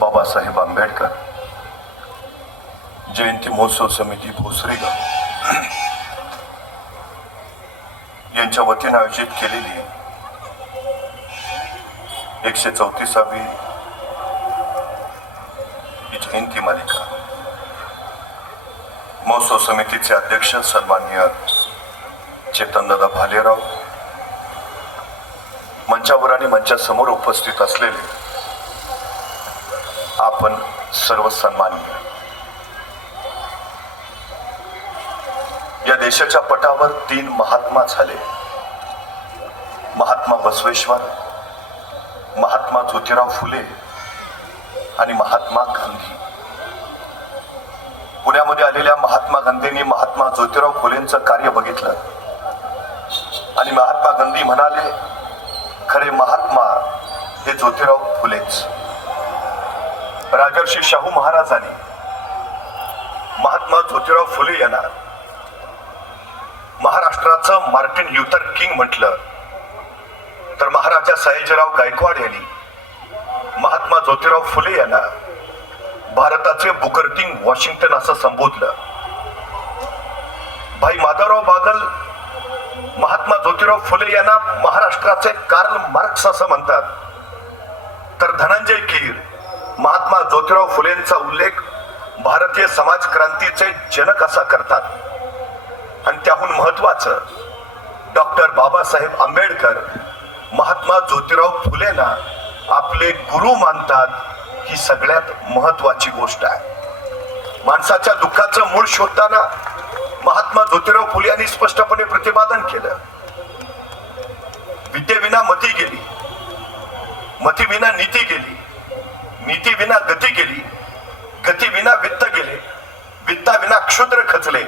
बाबासाहेब आंबेडकर जयंती महोत्सव समिती भोसरीगाव यांच्या वतीने आयोजित केलेली 134वी जयंती मालिका महोत्सव समितीचे अध्यक्ष सन्माननीय चेतनदादा भालेराव, मंचावर आणि मंचासमोर उपस्थित असलेले आपण सर्व सन्माननीय, या देशाच्या पटावर 3 महात्मा झाले, महात्मा बसवेश्वर, महात्मा ज्योतिराव फुले आणि महात्मा गांधी. पुण्यामध्ये आलेल्या महात्मा गांधींनी महात्मा ज्योतिराव फुलेंचं कार्य बघितलं आणि महात्मा गांधी म्हणाले, खरे महात्मा हे ज्योतिराव फुलेच. राजर्षी शाहू महाराजांनी महात्मा ज्योतिराव फुले यांना महाराष्ट्राचं मार्टिन ल्युथर किंग म्हटलं, तर महाराजा सयाजीराव गायकवाड यांनी महात्मा ज्योतिराव फुले यांना भारताचे बुकर किंग वॉशिंग्टन असं संबोधलं. भाई माधवराव बागल महात्मा ज्योतिराव फुले यांना महाराष्ट्राचे कार्ल मार्क्स असं म्हणतात, तर धनंजय कीर महात्मा ज्योतिराव फुलेंचा उल्लेख भारतीय समाज क्रांतीचे जनक असा करतात. आणि त्याहून महत्वाचं, डॉक्टर बाबासाहेब आंबेडकर महात्मा ज्योतिराव फुलेंना आपले गुरु मानतात. ही सगळ्यात महत्वाची गोष्ट आहे. माणसाच्या दुःखाचं मूळ शोधताना महात्मा ज्योतिराव फुले यांनी स्पष्टपणे प्रतिपादन केलं, विद्येविना मती गेली, मतीविना नीती गेली, नीतीविना गती गेली, गतीविना वित्त गेले, वित्ताविना क्षुद्र खचले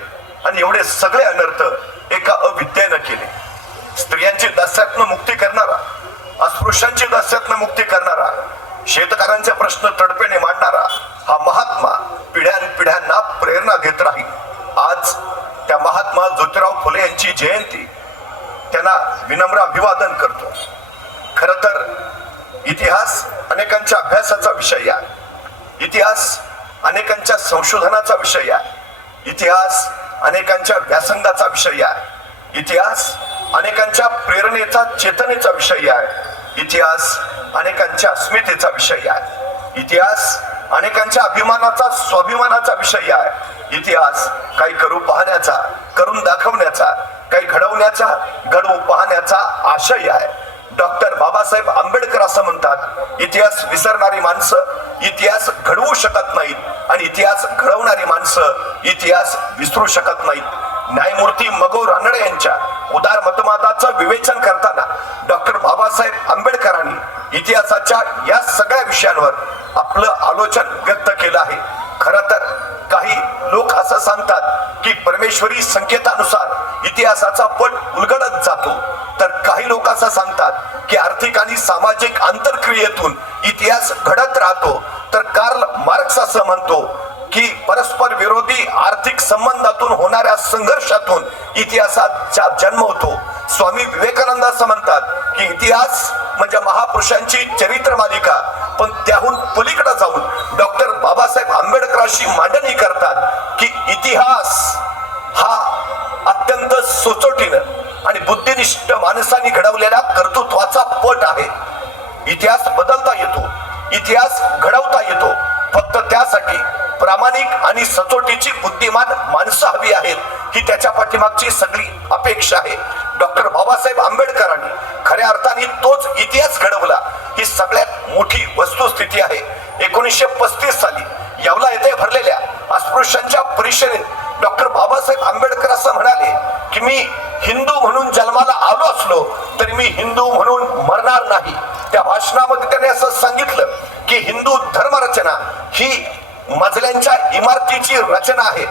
आणि एवढे सगळे अनर्थ एका अविद्येनं केले. स्त्रियांची दास्यातनं मुक्ती करणारा, अस्पृश्यांची दास्यातनं मुक्ती करणारा, शेतकऱ्यांचे प्रश्न तडपेने मांडणारा हा महात्मा पिढ्यानपिढ्यांना प्रेरणा देत राहील. आज त्या महात्मा ज्योतिराव फुले यांची जयंती, त्यांना विनम्र अभिवादन करतो. खर तर इतिहास अनेकांच्या अभ्यासाचा विषय आहे, इतिहास अनेकांच्या संशोधनाचा विषय आहे, इतिहास अनेकांच्या व्यासंगाचा विषय आहे, इतिहास अनेकांच्या प्रेरणेचा चेतनेचा विषय आहे, इतिहास अनेकांच्या अस्मितेचा विषय आहे, इतिहास अनेकांच्या अभिमानाचा स्वाभिमानाचा विषय आहे, इतिहास काही करू पाहण्याचा, करून दाखवण्याचा, काही घडवण्याचा, घडवू पाहण्याचा आशय आहे. डॉक्टर बाबासाहेब आंबेडकर असं म्हणतात, इतिहास विसरणारी माणसं इतिहास घडवू शकत नाहीत आणि इतिहास घडवणारी माणसं इतिहास विसरू शकत नाहीत. न्यायमूर्ती मगो रानडे यांच्या उदार मतवादाचं विवेचन करताना डॉक्टर बाबासाहेब आंबेडकरांनी इतिहासाच्या या सगळ्या विषयांवर आपलं आलोचन व्यक्त केलं आहे. खरं तर काही लोक असं सांगतात की परमेश्वरी संकेतानुसार इतिहासाचा पट उलगडत जातो, तर काही लोक असं सांगतात की आर्थिक आणि सामाजिक आंतरक्रियेतून इतिहास घडत राहतो. तर कार्ल मार्क्स असं म्हणतो की परस्पर विरोधी आर्थिक संबंधातून होणाऱ्या संघर्षातून इतिहासाचा जन्म होतो. स्वामी विवेकानंद असं म्हणतात की इतिहास म्हणजे महापुरुषांची चरित्र मालिका, पण त्याहून पलीकडे जाऊन डॉक्टर बाबासाहेब आंबेडकर अशी मांडणी करतात की इतिहास हा अत्यंत सोचोटीनं आणि बुद्धिनिष्ठ माणसांनी घडवलेल्या कर्तृत्वाचा पट आहे. इतिहास बदलता येतो, इतिहास घडवता येतो, फक्त त्यासाठी प्रामाणिक आणि सचोटीची बुद्धिमान माणसं हवी आहेत. ही त्याच्या पाठीमागची सगळी अपेक्षा आहे. डॉक्टर बाबासाहेब आंबेडकरांनी खऱ्या अर्थाने तोच इतिहास घडवला, ही सगळ्यात मोठी वस्तुस्थिती आहे. 1935 साली येवला येथे भरलेल्या अस्पृश्यांच्या परिषदेत डॉक्टर बाबासाहेब आंबेडकर असं म्हणाले की मी हिंदू म्हणून जन्माला आलो असलो तरी मी हिंदू म्हणून मरणार नाही. त्या भाषणामध्ये त्याने असं सांगितलं की हिंदू धर्मरचना ही मजल्यांच्या इमारतीची रचना आहे.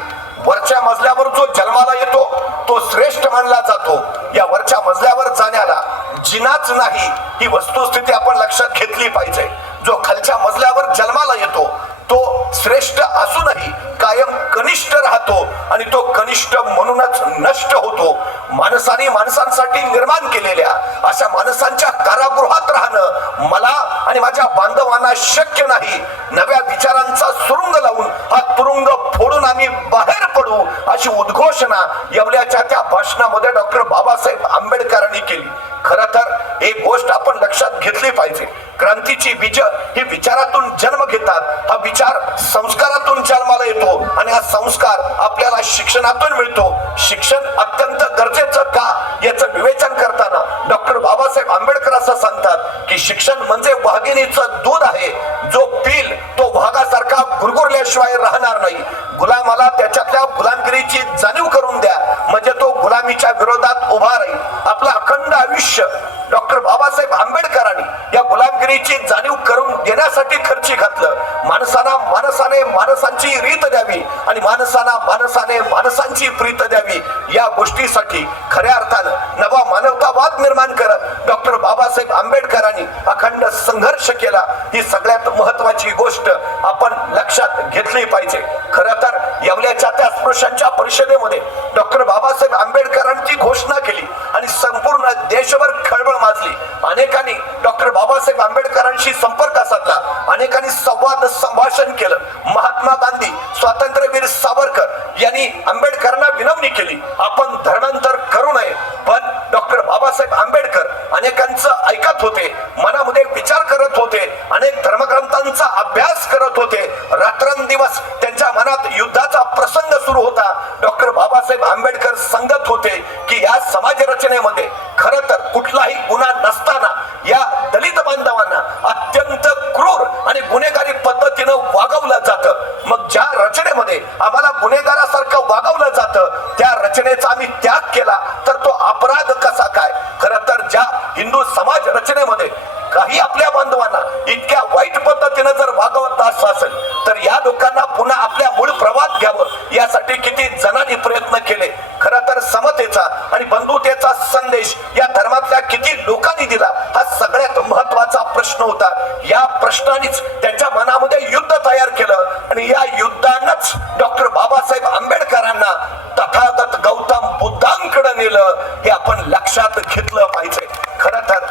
वरच्या मजल्यावर जो जन्माला येतो तो श्रेष्ठ मानला जातो. या वरच्या मजल्यावर जाण्याला जिनाच नाही, ही वस्तुस्थिती आपण लक्षात घेतली पाहिजे. जो खालच्या मजल्यावर जन्माला येतो तो श्रेष्ठ असूनही कायम कनिष्ठ राहतो आणि तो कनिष्ठ निकृष्ट म्हणूनच नष्ट होतो. माणसाने माणसांसाठी निर्माण केलेल्या अशा माणसांच्या कारागृहात राहणं मला आणि माझ्या बांधवांना शक्य नाही. नव्या विचारांचा सुरुंग लावून हा तुरुंग फोडून आम्ही बाहेर पडू अशी उद्घोषणा येवल्याच्या त्या भाषणामध्ये डॉक्टर बाबासाहेब आंबेडकरांनी केली. खरं तर एक गोष्ट आपण लक्षात घेतली पाहिजे. क्रांतीची बीज ही विचारातून जन्म घेतात. हा विचार संस्कारातून जन्माला येतो आणि हा संस्कार आपल्याला शिक्षणातून मिळतो. शिक्षण अत्यंत गरजेचं का याचं विवेचन करताना डॉक्टर बाबासाहेब आंबेडकर असं सांगतात की शिक्षण म्हणजे वाघिणीचं दूध आहे. जो पिल तो वाघासारखा गुरगुरल्याशिवाय राहणार नाही. गुलामाला त्याच्यातल्या गुलामगिरीची जाणीव करून द्या म्हणजे तो गुलामीच्या विरोधात उभा राहील. आपलं अखंड आयुष्य डॉक्टर बाबासाहेब आंबेडकरांनी या गुलामगिरीची जाणीव करून देण्यासाठी खर्ची घातलं. माणसाला माणसाने माणसांची रीत द्यावी आणि माणसाला माणसाने माणसांची प्रीत द्यावी या गोष्टीसाठी खऱ्या अर्थानं नवा मानवतावाद निर्माण करत डॉक्टर बाबासाहेब आंबेडकरांनी अखंड संघर्ष केला. ही सगळ्यात महत्वाची गोष्ट आपण लक्षात घेतली पाहिजे. खरं तर येवल्याच्या त्या स्पृश्यांच्या परिषदेमध्ये डॉक्टर बाबासाहेब आंबेडकरांची घोषणा केली आणि संपूर्ण देशभर खळबळ माजली. अनेकांनी डॉक्टर बाबासाहेब आंबेडकरांशी संपर्क साधला. अनेकांनी संवाद संभाषण केलं. महात्मा गांधी, स्वातंत्र्यवीर सावरकर यांनी आंबेडकरांना विनवणी केली आपण धर्मांतर करू नये. पण डॉक्टर बाबासाहेब आंबेडकर अनेकांचं ऐकत होते, मनामध्ये विचार करत होते, अनेक धर्मग्रंथांचा अभ्यास करत होते. रात्रंदिवस त्यांच्या मनात युद्धाचा प्रसंग सुरू होता. डॉक्टर बाबासाहेब आंबेडकर सांगत होते की या समाज रचनेमध्ये खरं तर कुठलाही गुन्हा नसताना या दलित बांधवांना अत्यंत क्रूर आणि गुन्हेगारी पद्धतीनं वागवलं जातं. मग ज्या रचनेमध्ये आम्हाला गुन्हेगारासारखं वागवलं जातं त्या रचनेचा आम्ही त्याग केला तर तो अपराध कसा काय. खरं तर ज्या हिंदू समाज रचनेमध्ये काही आपल्या बांधवांना इतक्या वाईट पद्धतीनं जर वागवत असेल तर या लोकांना पुन्हा आपल्या मूळ प्रवाहात घ्यावं यासाठी किती जणांनी प्रयत्न केले. खरं तर समतेचा आणि बंधुतेचा संदेश या धर्मातल्या किती लोकांनी दिला हा सगळ्यात महत्वाचा प्रश्न होता. या प्रश्नानेच त्यांच्या मनामध्ये युद्ध तयार केलं आणि या युद्धानंच डॉक्टर बाबासाहेब आंबेडकरांना तथागत गौतम बुद्धांकडे नेलं हे आपण लक्षात घेतलं पाहिजे. खरं तर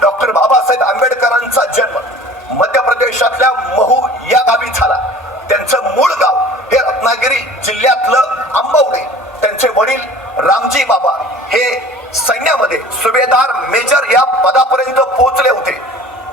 डॉक्टर बाबासाहेब आंबेडकरांचा जन्म मध्य प्रदेशातल्या महू या गावी झाला. त्यांचं मूळ गाव हे रत्नागिरी जिल्ह्यातलं आंबवडे. त्यांचे वडील रामजी बाबा हे सैन्यामध्ये सुभेदार मेजर या पदापर्यंत पोहोचले होते.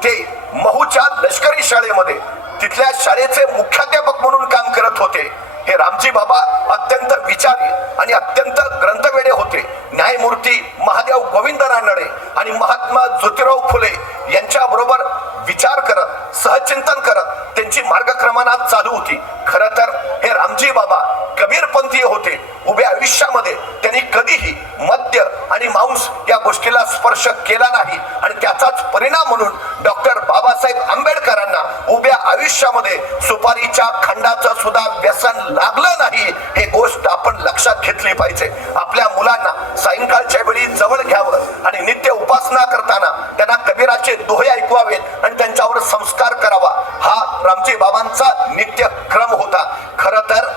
ते महूच्या लष्करी शाळेमध्ये तिथल्या शाळेचे मुख्याध्यापक म्हणून काम करत होते. हे रामजी बाबा अत्यंत विचारी आणि अत्यंत ग्रंथवेडे होते. न्यायमूर्ती महादेव गोविंद रानडे आणि महात्मा ज्योतिराव फुले यांच्या बरोबर विचार करत सहचिंतन करत त्यांची मार्गक्रमणा चालू होती. खरं तर हे रामजी बाबा कबीरपंथी होते. उभ्या आयुष्यामध्ये त्यांनी कधीही मद्य आणि मांस या गोष्टीला स्पर्श केला नाही आणि त्याचाच परिणाम म्हणून डॉक्टर बाबासाहेब आंबेडकरांना उभ्या आयुष्यामध्ये सुपारीच्या खंडाचं सुद्धा व्यसन लागलं नाही. हे गोष्ट आपण लक्षात घेतली पाहिजे. आपल्या मुलांना सायंकाळच्या वेळी जवळ घ्यावं आणि नित्य उपासना करताना त्यांना कबीराचे दोहे ऐकवावेत आणि त्यांच्यावर संस्कार करावा हा रामजी बाबांचा नित्य क्रम होता. खरं तर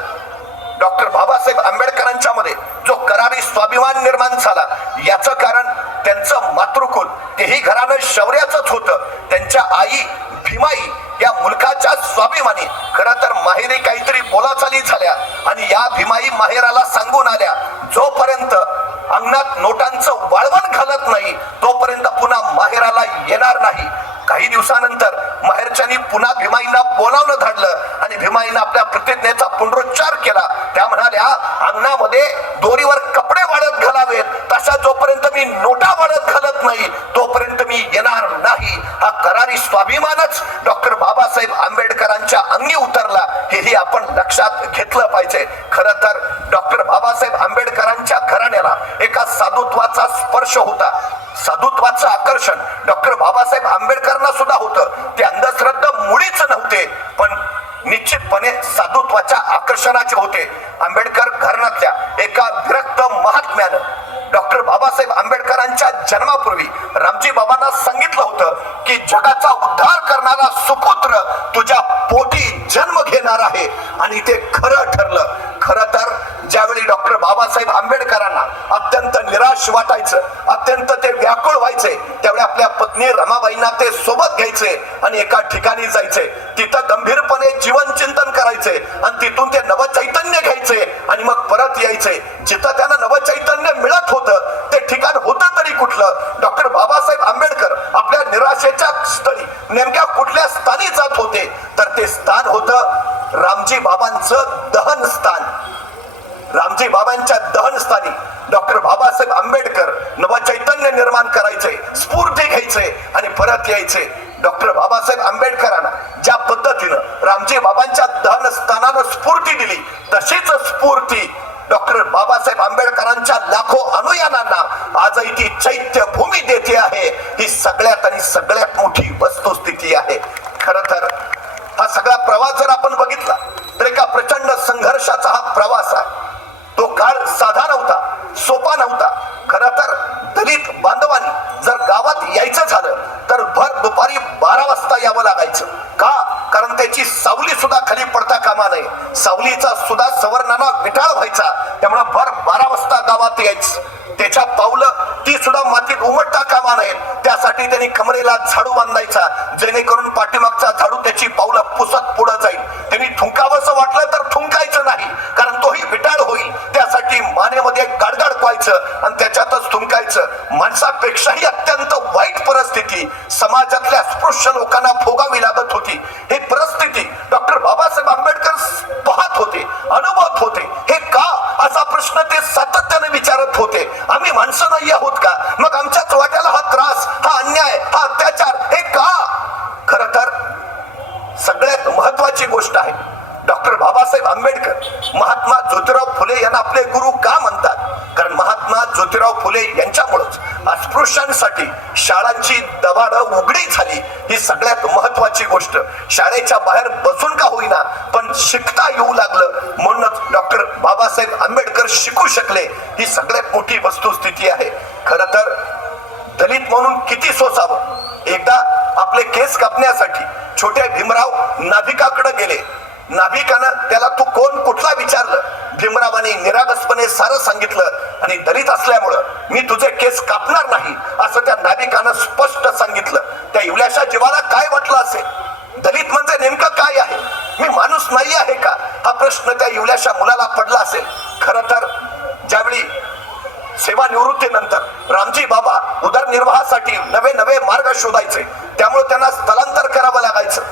डॉक्टर बाबासाहेब आंबेडकरांच्या मध्ये जो करारी स्वाभिमान निर्माण झाला याचं कारण त्यांचं मातृकुल तेही घराणं शौर्याचंच होतं. त्यांच्या आई भीमाई या मुलकाच्या स्वाभिमानी खरं तर माहेरी काहीतरी बोलाचाली झाल्या आणि या भीमाई माहेराला सांगून आल्या जोपर्यंत अंगणात नोटांचं वाळवण घालत नाही तोपर्यंत पुन्हा माहेराला येणार नाही. काही दिवसानंतर माहेरच्यांनी पुन्हा भीमाईंना बोलावणं धाडलं आणि भीमाईनं आपल्या प्रतिज्ञेचा पुनरुच्चार केला. त्या म्हणाल्या अंगणामध्ये दोरीवर कपडे वाळत घालावेत तसा जोपर्यंत मी नोटा वाळत घालत नाही तोपर्यंत मी येणार नाही. हा करारी स्वाभिमानच डॉक्टर बाबासाहेब आंबेडकरांच्या अंगी उतरला हेही आपण लक्षात घेतलं पाहिजे. खरं तर डॉक्टर बाबासाहेब आंबेडकरांच्या घराण्याला एका साधुत्वाचा स्पर्श होता. साधुत्वाचं आकर्षण डॉक्टर बाबासाहेब आंबेडकरांना सुद्धा होतं. ते अंधश्रद्धा मुळीच नव्हते पण निश्चितपणे साधुत्वाच्या आकर्षणाचे होते. आंबेडकर घराण्यातल्या एका विरक्त महात्म्यानं डॉक्टर बाबासाहेब आंबेडकरांच्या जन्मापूर्वी रामजी बाबांना सांगितलं होतं की जगाचा उद्धार करणारा सुपुत्र तुझ्या पोटी जन्म घेणार आहे. आणि ते खरं ठरलं. खरं तर ज्यावेळी डॉक्टर बाबासाहेब आंबेडकरांना अत्यंत निराश वाटायचं, अत्यंत ते व्याकुळ व्हायचे, त्यावेळी आपल्या पत्नी रमाबाईंना ते सोबत घ्यायचे आणि एका ठिकाणी जायचे. तिथं गंभीरपणे जीवन चिंतन करायचे आणि तिथून ते नवचैतन्य घ्यायचे आणि मग परत यायचे. जिथं त्यांना नवचैतन्य मिळत होतं ते ठिकाण होतं तरी कुठलं? डॉक्टर बाबासाहेब आंबेडकर आपल्या निराशेच्या स्थळी नेमक्या कुठल्या स्थानी जात होते? तर ते स्थान होतं रामजी बाबांचं दहन स्थान. रामजी बाबांच्या दहन स्थानी डॉक्टर बाबासाहेब आंबेडकर नवचैतन्य निर्माण करायचे, स्फूर्ती घ्यायचे आणि परत यायचे. डॉक्टर बाबासाहेब आंबेडकरांना ज्या पद्धतीनं रामजी बाबांच्या दहन स्थानानं स्फूर्ती दिली, तशीच स्फूर्ती डॉक्टर बाबासाहेब आंबेडकरांच्या लाखो अनुयायांना आजही ती चैत्य भूमी देते आहे. ही सगळ्यात आणि सगळ्यात मोठी वस्तुस्थिती आहे. खर तर हा सगळा प्रवास जर आपण बघितला तर एका प्रचंड संघर्षाचा हा प्रवास आहे. तो काळ साधा नव्हता, सोपा नव्हता. खर तर दलित बांधवांनी जर गावात यायचं झालं तर भर दुपारी 12 वाजता यावं लागायचं. का? कारण त्याची सावली सुद्धा खाली पडता कामा नये. सावलीचा सुद्धा सवर्णांना विटाळ व्हायचा. त्यामुळे भर 12 वाजता गावात यायचं. त्याच्या पावलं ती सुद्धा मातीत उमटता कामा नये. त्यासाठी त्यांनी कमरेला झाडू बांधायचा, जेणेकरून पाठीमागचा झाडू त्याची पावलं पुसत पुढे जाईल. त्यांनी थुंकावंसं वाटलं तर थुंकायचं नाही, कारण तोही विटाळ होईल. त्यासाठी मानेमध्ये गाडगाड व्हायचं आणि त्याच्यातच थुंकायचं. माणसापेक्षाही अत्यंत वाईट परिस्थिती समाजातल्या अस्पृश्य लोकांना भोगावी लागत होती. ही परिस्थिती डॉक्टर बाबासाहेब आंबेडकर पाहत होते, अनुभवत होते. हे का असा प्रश्न ते सातत्याने विचारत होते. आम्ही माणसं नाही आहोत का? मग आमच्याच वाट्याला हा त्रास, हा अन्याय, हा अत्याचार हे का? खर तर सगळ्यात महत्वाची गोष्ट आहे, डॉक्टर बाबासाहेब आंबेडकर महात्मा ज्योतिराव फुले यांना आपले गुरु का म्हणतात? कारण महात्मा ज्योतिराव फुले यांच्यामुळेच अस्पृश्यांसाठी शाळांची दबाड उघडी झाली. ही सगळ्यात महत्वाची गोष्ट. शाळेच्या बाहेर बसून का होईना पण शिकता येऊ लागलं, म्हणूनच डॉक्टर बाबासाहेब आंबेडकर शिकू शकले. ही सगळ्यात मोठी वस्तुस्थिती आहे. खर तर दलित म्हणून किती सोसावं. एकदा आपले केस कापण्यासाठी छोटे भीमराव नाभिकाकडे गेले. नाभिकानं त्याला तू कोण कुठला विचारलं. भीमरावाने निरागसपणे सारं सांगितलं आणि दलित असल्यामुळं मी तुझे केस कापणार नाही असं त्या नाभिकानं स्पष्ट सांगितलं. त्या इवल्याशा जीवाला काय वाटलं असेल? दलित म्हणजे नेमकं काय आहे? मी माणूस नाही आहे का? हा प्रश्न त्या इवल्याशा मुलाला पडला असेल. खर तर ज्यावेळी सेवानिवृत्तीनंतर रामजी बाबा उदरनिर्वाहासाठी नवे नवे मार्ग शोधायचे, त्यामुळे त्यांना स्थलांतर करावं लागायचं.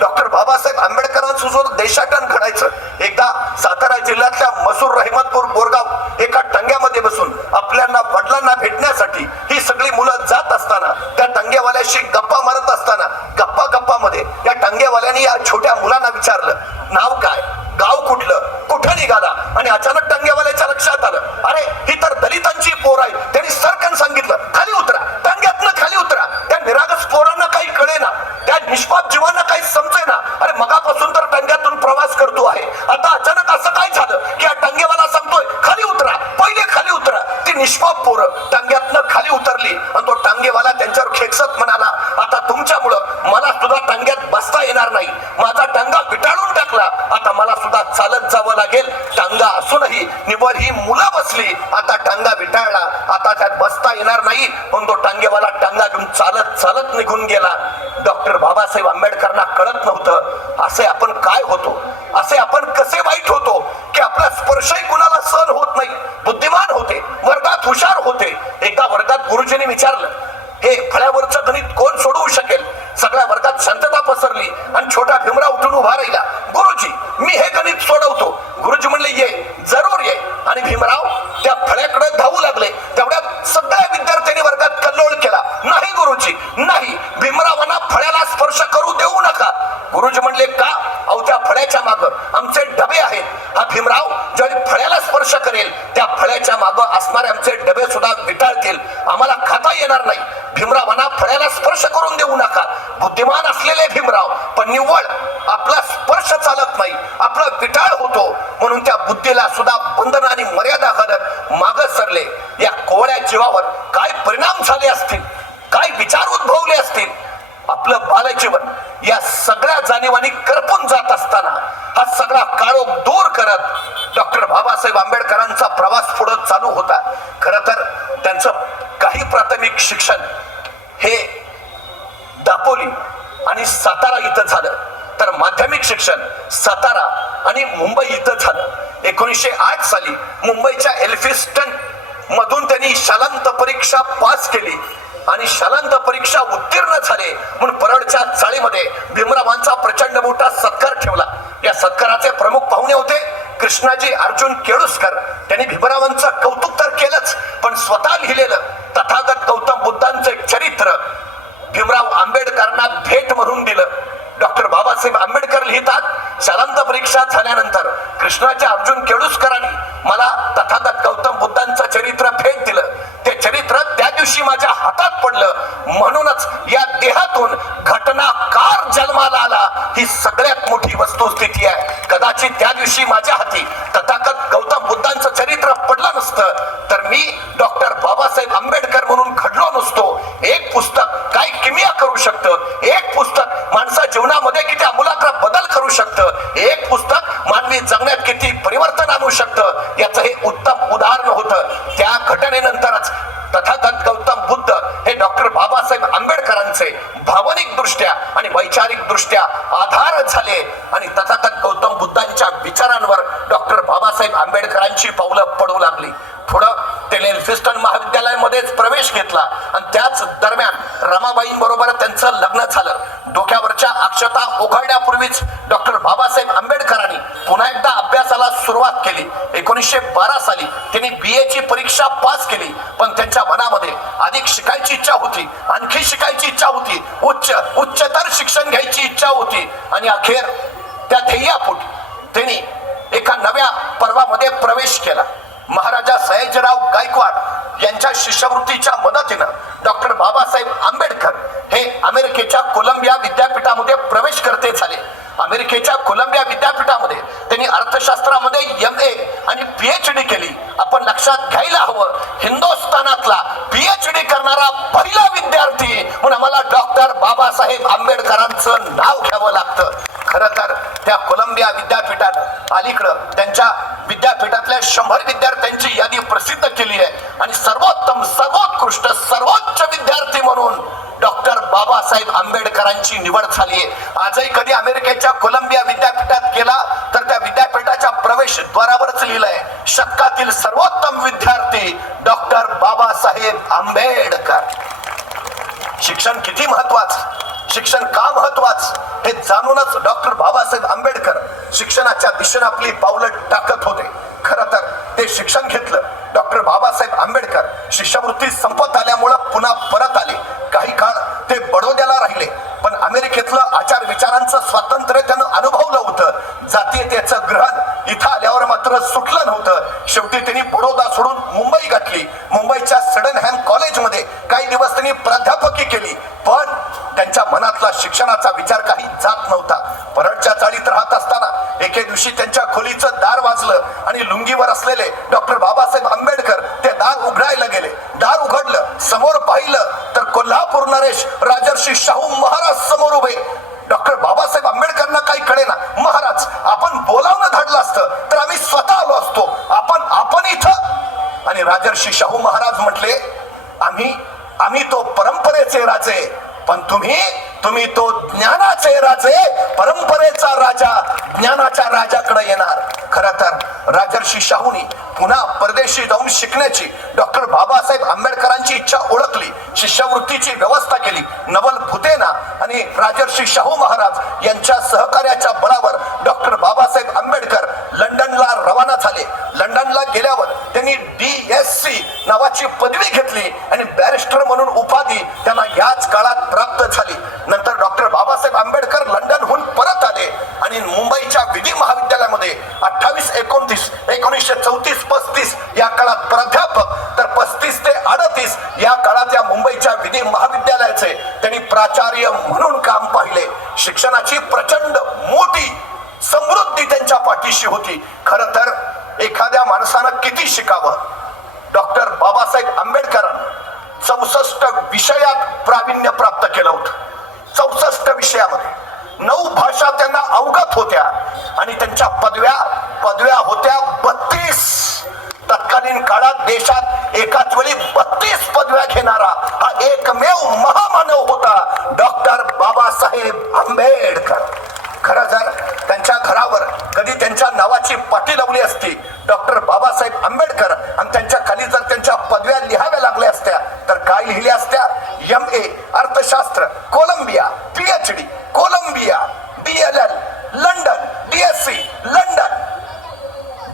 डॉक्टर बाबासाहेब आंबेडकरांसोबत देशाटन घडायचं. एकदा सातारा जिल्ह्यातल्या मसूर, रहमतपूर, बोरगाव एका टंग्यामध्ये बसून आपल्याला वडिलांना भेटण्यासाठी ही सगळी मुलं जात असताना त्या टंग्यावाल्याशी गप्पा मारत असताना गप्पामध्ये या टंग्यावाल्याने या छोट्या मुलांना विचारलं, नाव काय, गाव कुठलं, कुठं निघाला? आणि अचानक टंग्यावाल्याच्या लक्षात आलं, अरे ही तर दलितांची पोर आहे. त्यांनी सरकन सांगितलं, खाली उतरा, टंग्यातनं खाली उतरा. त्या निरागस पोरांना काही कळेना, त्या निष्पाप जीवांना काही समजेना. अरे मगापासून तर टंग्यातून प्रवास करतो आहे, आता अचानक असं काय झालं की हा टंगेवाला सांगतोय खाली उतरा, पहिले खाली उतरा. ती निष्पाप पोरं टंग्यातनं खाली उतरली आणि तो टांगेवाला त्यांच्यावर खेकसत म्हणाला, आता तुमच्यामुळं मला सुद्धा टंग्यात बसता येणार नाही. माझा टांगा विटाळून टाकला, आता मला सुद्धा चालत जावं लागेल. टांगा असूनही निवड ही मुलं बसली, आता टांगा विटाळला, आता त्यात बसता येणार नाही. म्हणून तो टांगेवाला टांगा घेऊन चालत चालत निघून गेला. डॉक्टर बाबासाहेब आंबेडकरांना कळत नव्हतं असे आपण काय होतो, असे आपण कसे वाईट होतो की आपला स्पर्शही कुणाला सहन होत नाही. बुद्धिमान होते, वर्गात हुशार होते. एकदा वर्गात गुरुजींनी विचारलं, हे फळ्यावरचं गणित कोण सोडवू शकेल? सगळ्या वर्गात शांतता पसरली आणि छोटा भीमराव उठून उभा राहिला, गुरुजी मी हे गणित सोडवतो. गुरुजी म्हणले, ये, जरूर ये. आणि भीमराव त्या फळ्याकडे धावू लागले. तेवढ्यात सगळ्या विद्यार्थ्यांनी वर्गात कल्लोळ केला, नाही गुरुजी नाही, भीमरावांना फळ्याला स्पर्श करू देऊ नका. गुरुजी म्हणले, का? अहो त्या फळ्याच्या माग आमचे डबे आहेत. हा भीमराव ज्यावेळी फळ्याला स्पर्श करेल त्या फळ्याच्या माग असणारे आमचे डबे सुद्धा विटाळतील, आम्हाला खाता येणार नाही. भीमरावांना फळ्याला स्पर्श करून देऊ नका. बुद्धिमान असलेले भीमराव पण निव्वळ आपला स्पर्श चालत नाही, आपला विटाळ होतो. म्हणून त्या बुद्धीला सुद्धा बंधन आणि मर्यादा घालत माग सरले. या कोवळ्या जीवावर काय परिणाम झाले असतील, काय विचार उद्भवले असतील. मानव जीवन या सगळ्या जाणीवानी करपून जात असताना हा सगळा काळोख दूर करत डॉक्टर बाबासाहेब आंबेडकरांचा प्रवास पुढे चालू होता. खर तर त्यांचं काही प्राथमिक शिक्षण हे दापोली आणि सातारा इथं झालं, तर माध्यमिक शिक्षण सातारा आणि मुंबई इथं झालं. 1908 साली मुंबईच्या एल्फिस्टन मधून त्यांनी शालांत परीक्षा पास केली आणि शालांत परीक्षा उत्तीर्ण झाले म्हणून परळच्या चाळीमध्ये भीमरावांचा प्रचंड मोठा सत्कार ठेवला. या सत्काराचे प्रमुख पाहुणे होते कृष्णाजी अर्जुन केळुस्कर. त्यांनी भीमरावांचं कौतुक तर केलंच, पण स्वतः लिहिलेलं तथागत गौतम बुद्धांचं चरित्र भीमराव आंबेडकरांना भेट म्हणून दिलं. डॉक्टर बाबासाहेब आंबेडकर लिहितात, शालांत परीक्षा झाल्यानंतर कृष्णाजी अर्जुन केळुस्करांनी मला तथागत गौतम बुद्धांचं चरित्र भेट दिलं. ते चरित्र त्या दिवशी माझ्या हातात पडलं, म्हणूनच या देहातून घटनाकार जन्माला आला. ही सगळ्यात मोठी वस्तुस्थिती आहे. कदाचित त्या दिवशी माझ्या हाती तथागत गौतम बुद्धांचं चरित्र पडलं नसतं तर मी डॉक्टर बाबासाहेब आंबेडकर म्हणून घडलो नसतो. एक पुस्तक काय किमया करू शकतं, एक पुस्तक माणसा जीवनामध्ये किती आमूलाग्र बदल करू शकतं, एक पुस्तक मानवी जगण्यात किती परिवर्तन आणू शकतं, याचं हे उत्तम उदाहरण होतं. त्या घटनेनंतरच तथागत गौतम बुद्ध हे डॉक्टर बाबासाहेब आंबेडकरांचे भावनिक दृष्ट्या आणि वैचारिक दृष्ट्या आधार झाले आणि तथागत गौतम बुद्धांच्या विचारांवर डॉक्टर बाबासाहेब आंबेडकरांची पावलं पडू लागली. पुढं त्याने एल्फिस्टन महाविद्यालयामध्येच प्रवेश घेतला आणि त्याच दरम्यान रमाबाईंबरोबर त्यांचं लग्न झालं. डोक्यावरच्या अक्षता उघडण्यापूर्वीच डॉक्टर बाबासाहेब आंबेडकरांनी पुन्हा एकदा अभ्यासाला सुरुवात केली. 1912 साली त्यांनी BA ची परीक्षा पास केली, पण त्यांच्या मनामध्ये अधिक शिकायची इच्छा होती, आणखी शिकायची इच्छा होती, उच्चतर शिक्षण घ्यायची इच्छा होती आणि अखेर त्या ध्येयापोटी त्यांनी एका नव्या पर्वामध्ये प्रवेश केला. महाराजा सयाजीराव गायकवाड यांच्या शिष्यवृत्तीच्या मदतीनं डॉक्टर बाबासाहेब आंबेडकर हे अमेरिकेच्या कोलंबिया विद्यापीठामध्ये प्रवेश करते झाले. अमेरिकेच्या कोलंबिया विद्यापीठामध्ये त्यांनी अर्थशास्त्रामध्ये MA आणि PhD केली. आपण लक्षात घ्यायला हवं, हिंदुस्थानातला PhD करणारा पहिला विद्यार्थी म्हणून आम्हाला डॉक्टर बाबासाहेब आंबेडकरांचं नाव घ्यावं लागतं. खरं तर त्या कोलंबिया विद्यापीठात अलीकडं त्यांच्या विद्यापीठातल्या 100 विद्यार्थ्यांची यादी प्रसिद्ध केली आहे आणि सर्वोत्तम, सर्वोत्कृष्ट, सर्वोच्च विद्यार्थी म्हणून डॉक्टर बाबासाहेब आंबेडकरांची निवड झाली आहे. आजही कधी अमेरिकेच्या कोलंबिया विद्यापीठात गेला तर त्या विद्यापीठाच्या प्रवेशद्वारावरच लिहिलंय, शतकातील सर्वोत्तम विद्यार्थी डॉक्टर बाबासाहेब आंबेडकर. शिक्षण किती महत्वाचं, शिक्षण का महत्वाचं हे जाणूनच डॉक्टर बाबासाहेब आंबेडकर शिक्षणाच्या दिशेने आपली पावलं टाकत होते. खरं तर ते शिक्षण घेतलं. डॉक्टर बाबासाहेब आंबेडकर शिष्यवृत्ती संपत आल्यामुळं पुन्हा परत आले. काही काळ ते बडोद्याला राहिले, पण अमेरिकेतलं आचार विचारांचं स्वातंत्र्य त्यानं अनुभवलं होतं. जातीयतेचं ग्रहण इथं आल्यावर मात्र सुटलं नव्हतं. शेवटी त्यांनी बडोदा सोडून मुंबई गाठली. मुंबईच्या सडनहॅम कॉलेजमध्ये काही दिवस त्यांनी प्राध्यापकी केली, पण त्यांच्या मनातला शिक्षणाचा विचार काही जात नव्हता. परळच्या चाळीत राहत असताना एके दिवशी त्यांच्या खोलीचं दार वाजलं आणि लुंगीवर असलेले डॉक्टर बाबासाहेब आंबेडकर ते दार उघडायला गेले. दार उघडलं, समोर पाहिलं तर कोल्हापूर नरेश राजर्षी शाहू महाराज समोर उभे. डॉक्टर बाबासाहेब आंबेडकरांना काही कळेना. महाराज, आपण बोलावणं धाडलं असतं तर आम्ही स्वतः आलो असतो, आपण इथं. आणि राजर्षी शाहू महाराज म्हटले, आम्ही तो परंपरेचे राजे, पण तुम्ही तो ज्ञानाचे राजे, परंपरेचा राजा, ज्ञानाच्या राजाकडे येणार. खरं तर राजर्षी शाहूनी पुन्हा परदेशी जाऊन शिकण्याची डॉक्टर बाबासाहेब आंबेडकरांची इच्छा ओळखली. शिष्यवृत्तीची व्यवस्था केली. नवल भुतेना आणि राजर्षी शाहू महाराज यांच्या सहकार्याच्या बळावर डॉक्टर बाबासाहेब आंबेडकर लंडनला रवाना झाले. लंडनला गेल्यावर त्यांनी DSc नावाची पदवी घेतली आणि बॅरिस्टर म्हणून उपाधी त्यांना याच काळात प्राप्त झाली. नंतर डॉक्टर बाबासाहेब आंबेडकर लंडनहून परत आले आणि मुंबईच्या विधी महाविद्यालयामध्ये 28-29 1934-35 या काळात प्राध्यापक, तर 35 ते 38 या काळात या मुंबईच्या विधी महाविद्यालयाचे त्यांनी प्राचार्य म्हणून काम पाहिले. शिक्षणाची प्रचंड मोठी समृद्धी त्यांच्या पाठीशी होती. खरं तर एखाद्या माणसानं किती शिकावं, डॉक्टर बाबासाहेब आंबेडकरांनी 64 विषयात प्रावीण्य प्राप्त केलं होतं. 64 भाषा त्यांना अवगत होत्या आणि त्यांच्या पदव्या होत्या 32. तत्कालीन काळात देशात एकाच वेळी 32 पदव्या घेणारा हा एकमेव महामानव होता, डॉक्टर बाबासाहेब आंबेडकर. खरं जर त्यांच्या घरावर कधी त्यांच्या नावाची पाटी लावली असती डॉक्टर बाबासाहेब आंबेडकर आणि त्यांच्या खाली जर त्यांच्या पदव्या लिहाव्या लागल्या असत्या तर काय लिहिल्या असत्या? MA अर्थशास्त्र Columbia, PhD Columbia, DLL London, DSc London,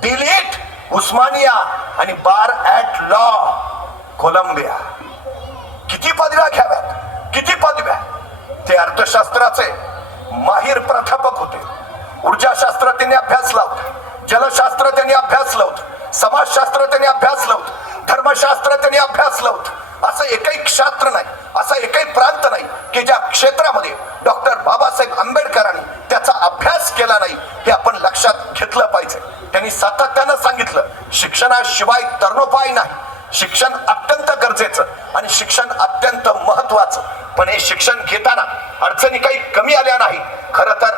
D Litt Osmania आणि बार ॲट लॉ कोलंबिया. किती पदव्या घ्याव्यात, किती पदव्या? ते अर्थशास्त्राचे माहिर प्राध्यापक होते. ऊर्जाशास्त्र त्यांनी अभ्यासला होता, जलशास्त्र त्यांनी अभ्यासलं होतं, समाजशास्त्र त्यांनी अभ्यासलं होतं, धर्मशास्त्र त्यांनी अभ्यासलं होतं. असं एकही शास्त्र नाही, असा एकही प्रांत नाही की ज्या क्षेत्रामध्ये डॉक्टर बाबासाहेब आंबेडकरांनी त्याचा अभ्यास केला नाही. हे आपण लक्षात घेतलं पाहिजे. त्यांनी सातत्यानं सांगितलं शिक्षणाशिवाय तरणोपाय नाही. शिक्षण अत्यंत गरजेचं आणि शिक्षण अत्यंत महत्वाचं, पण हे शिक्षण घेताना अडचणी काही कमी आल्या नाही. खरं तर